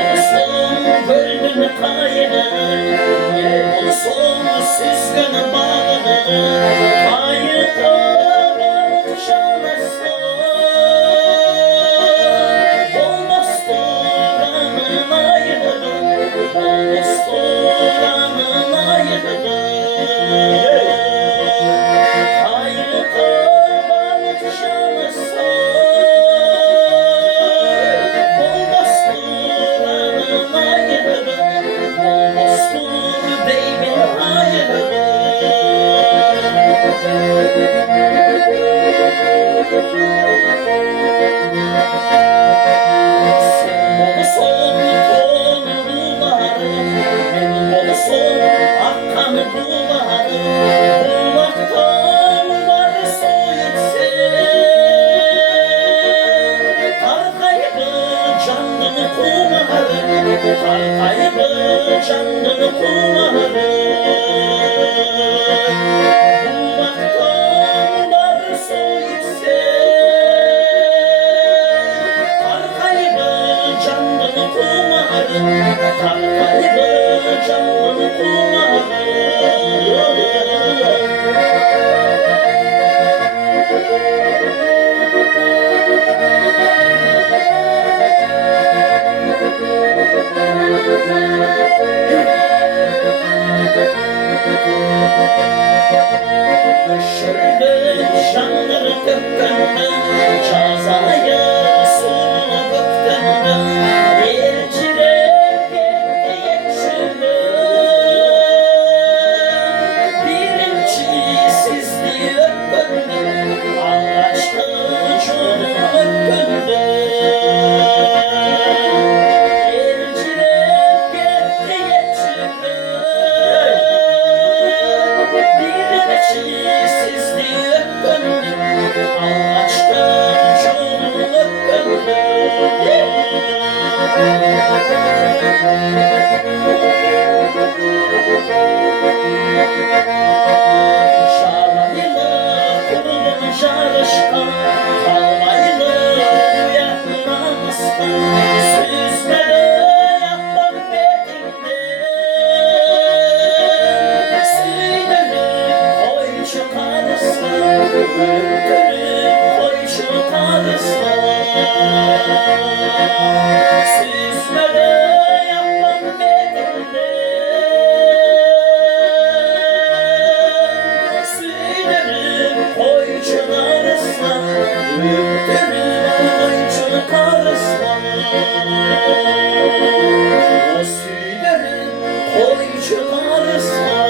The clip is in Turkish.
Olsun gönlümü kayır, olsun süzgün bağır, kayıda çalışsın, bosturanın ayrı, bosturanın ayrı, kayıda çalışsın. Kaybı canını kullanır, bulmaktanlar su yüksek. Kaybı canını kullanır, kaybı canını kullanır. Şöyle şanları kökünden, cazayı sonu gökten, elçire gitti yetişirdi. Birinci sizliği öpündü, ağaçlı çoluğu öpündü. Koy çıkarsa